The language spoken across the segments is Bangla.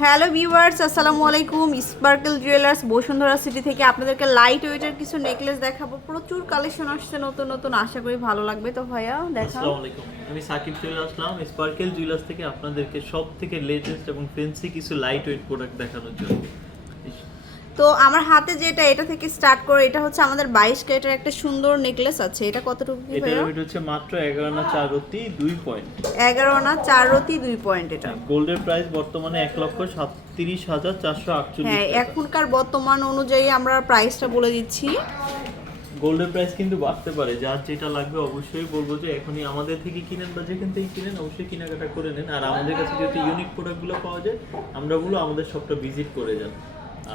হ্যালো ভিউয়ার্স, আসসালামু আলাইকুম। স্পার্কেল জুয়েলার্স বসুন্ধরা সিটি থেকে আপনাদেরকে লাইট ওয়েটের কিছু নেকলেস দেখাবো। প্রচুর কালেকশন আসছে নতুন নতুন। আশা করি ভালো লাগবে তো ভাইয়া, দেখা। আমি সাকিব চলে আসলাম। স্পার্কেল জুয়েলার্স থেকে আপনাদেরকে সব থেকে লেটেস্ট এবং ফেন্সি কিছু লাইট ওয়েট প্রোডাক্ট দেখানোর জন্য। তো আমার হাতে যেটা এটা থেকে স্টার্ট করে এটা হচ্ছে আমাদের বাইশ ক্যারেটের একটা সুন্দর নেকলেস আছে। এটা কতটুকু কি ভাইয়া? ওয়েট হচ্ছে মাত্র এগারো আনা চার রতি দুই পয়েন্ট এগারো আনা চার রতি দুই পয়েন্ট এটা। গোল্ডের প্রাইস বর্তমানে এক লক্ষ সাতত্রিশ হাজার চারশো আটচল্লিশ হ্যাঁ এখনকার বর্তমান অনুযায়ী আমরা প্রাইসটা বলে দিচ্ছি। গোল্ডের প্রাইস কিন্তু বাড়তে পারে যার যেটা লাগবে অবশ্যই বলব যে এখনই আমাদের থেকে কিনেন বা যেখান থেকে কিনেন অবশ্যই কেনাকাটা করে নেন। আর আমাদের কাছে যেহেতু ইউনিক প্রোডাক্টগুলো পাওয়া যায় আমরা বলো আমাদের শপটা ভিজিট করে যান।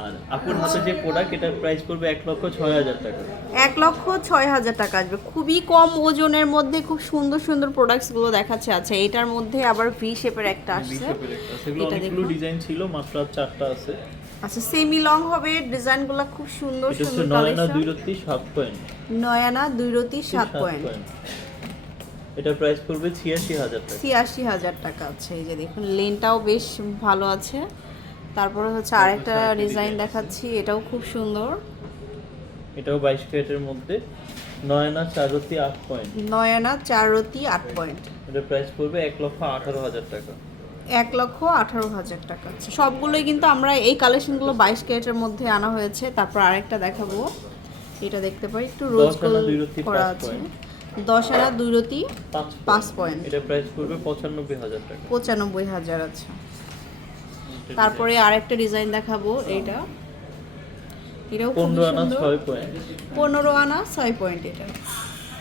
আর আপুর হাতে যে প্রোডাক্ট এটার প্রাইস পড়বে এক লক্ষ ছয় হাজার টাকা। এক লক্ষ ছয় হাজার টাকা আসবে। খুবই কম ওজনের মধ্যে খুব সুন্দর সুন্দর প্রোডাক্টসগুলো দেখাচ্ছে। আচ্ছা এটার মধ্যে আবার ভি শেপের একটা আসছে। এটা দেখুন। ডিজাইন ছিল মাত্র চারটা আছে। আচ্ছা সেমি লং হবে ডিজাইনগুলো খুব সুন্দর সুন্দর নয় না দুই রত্তি সাত পয়েন্ট। নয়ানা দুই রতি সাত পয়েন্ট। এটা প্রাইস পড়বে ছিয়াশি হাজার টাকা। ছিয়াশি হাজার টাকা আছে। এই যে দেখুন লেনটাও বেশ ভালো আছে। তারপরে হচ্ছে আরেকটা ডিজাইন দেখাচ্ছি এটাও খুব সুন্দর। এটাও বাইশ ক্যারেটের মধ্যে। নয় না চার রত্তি আট পয়েন্ট নয়ানা চার রতি আট পয়েন্ট এটা প্রাইস পড়বে এক লক্ষ আঠারো হাজার টাকা। এক লক্ষ আঠারো হাজার টাকা। আছে সবগুলোই কিন্তু আমরা এই কালেকশনগুলো বাইশ ক্যারেটের মধ্যে আনা হয়েছে। তারপর আরেকটা দেখাবো। এটা দেখতে পাই একটু রোজ করা আছে। দশ আনা দুই রতি পাঁচ পয়েন্ট এটা প্রাইস পড়বে পঁচানব্বই হাজার টাকা। পঁচানব্বই হাজার আছে এটা তারপরে আরেকটা ডিজাইন দেখাবো এইটা। এটাও খুব পনেরো আনা ছয় পয়েন্ট পনেরো আনা ছয় পয়েন্ট এটা।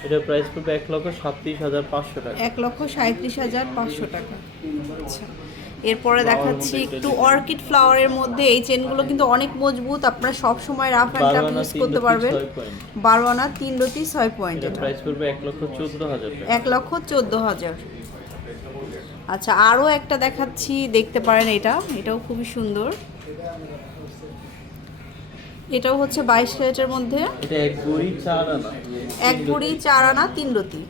এটা প্রাইস পড়বে এক লক্ষ সাতত্রিশ হাজার পাঁচশো টাকা। এক লক্ষ সাঁত্রিশ হাজার পাঁচশো টাকা। আচ্ছা। এরপরে দেখাচ্ছি একটু অর্কিড ফ্লাওয়ারের মধ্যে। এই চেনগুলো কিন্তু অনেক মজবুত। আপনারা সব সময় রাফ অ্যান্ড টাফ ইউজ করতে পারবেন। বারো আনা তিন রতি ছয় পয়েন্ট প্রাইস পড়বে এক লক্ষ চোদ্দ হাজার টাকা। এক লক্ষ চোদ্দ হাজার। আচ্ছা আরও একটা দেখাচ্ছি দেখতে পারেন এটা এটাও খুবই সুন্দর। এটাও হচ্ছে বাইশ ক্যারেটের মধ্যে। এক বড়ি চার আনা। তিন রতি।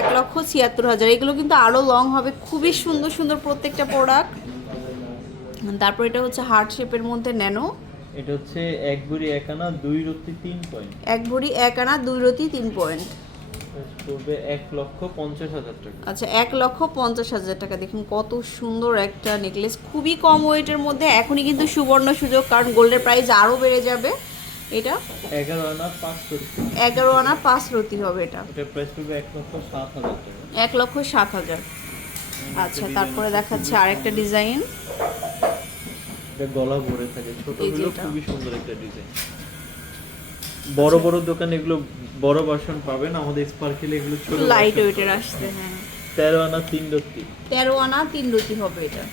এক লক্ষ ছিয়াত্তর হাজার এগুলো কিন্তু আরও লং হবে খুবই সুন্দর সুন্দর প্রত্যেকটা প্রোডাক্ট তারপর এটা হচ্ছে হার্ট শেপের মধ্যে ন্যানো এটা হচ্ছে এক বুড়ি এক আনা দুই রত্তি তিন পয়েন্ট এক ভরি এক আনা দুই রতি তিন পয়েন্ট পড়বে এক লক্ষ পঞ্চাশ হাজার টাকা। আচ্ছা এক লক্ষ পঞ্চাশ হাজার টাকা। দেখুন কত সুন্দর একটা নেকলেস। খুবই কম ওয়েটের মধ্যে। এখনই কিন্তু সুবর্ণ সুযোগ কারণ গোল্ডের প্রাইস আরও বেড়ে যাবে। এটা? এগারো আনা পাঁচ এগারো আনা পাঁচ রতি হবে এটা। এটা প্রাইস পড়বে এক লক্ষ সাত হাজার টাকা। এক লক্ষ সাত হাজার। আচ্ছা তারপরে দেখাচ্ছে আরেকটা ডিজাইন এটা গলা ভরে থাকে। ছোট। খুবই সুন্দর একটা ডিজাইন বড় বড় দোকানে এগুলো বড় বাসন পাবেন আমাদের স্পার্কেল এগুলো ছোট লাইট ওয়েটের আসছে হ্যাঁ। তেরো আনা তিন লতি তেরো আনা তিন রুটি হবে এটা।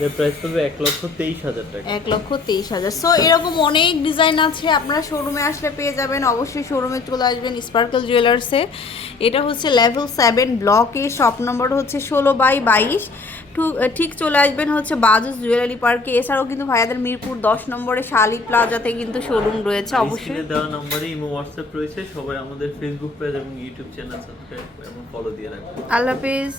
এর প্রাইস পড়বে এক লক্ষ তেইশ হাজার টাকা। এক লক্ষ তেইশ হাজার। সো এরকম অনেক ডিজাইন আছে আপনারা শোরুমে আসলে পেয়ে যাবেন। অবশ্যই শোরুমে চলে আসবেন স্পার্কেল জুয়েলার্সে এটা হচ্ছে লেভেল সেভেন ব্লকে শপ নম্বর হচ্ছে ষোলো বাই বাইশ। ঠিক চলে আসবেন হচ্ছে বাজুস জুয়েলারি পার্কে। এছাড়াও কিন্তু ভাইয়াদের মিরপুর দশ নম্বরে শালি প্লাজাতে কিন্তু শোরুম রয়েছে অবশ্যই। দেওয়া নম্বরে ইমো হোয়াটসঅ্যাপ রয়েছে। সবাই আমাদের ফেসবুক পেজ এবং ইউটিউব চ্যানেল সাবস্ক্রাইব এবং ফলো দিয়ে রাখবেন। আল্লাহ হাফিজ।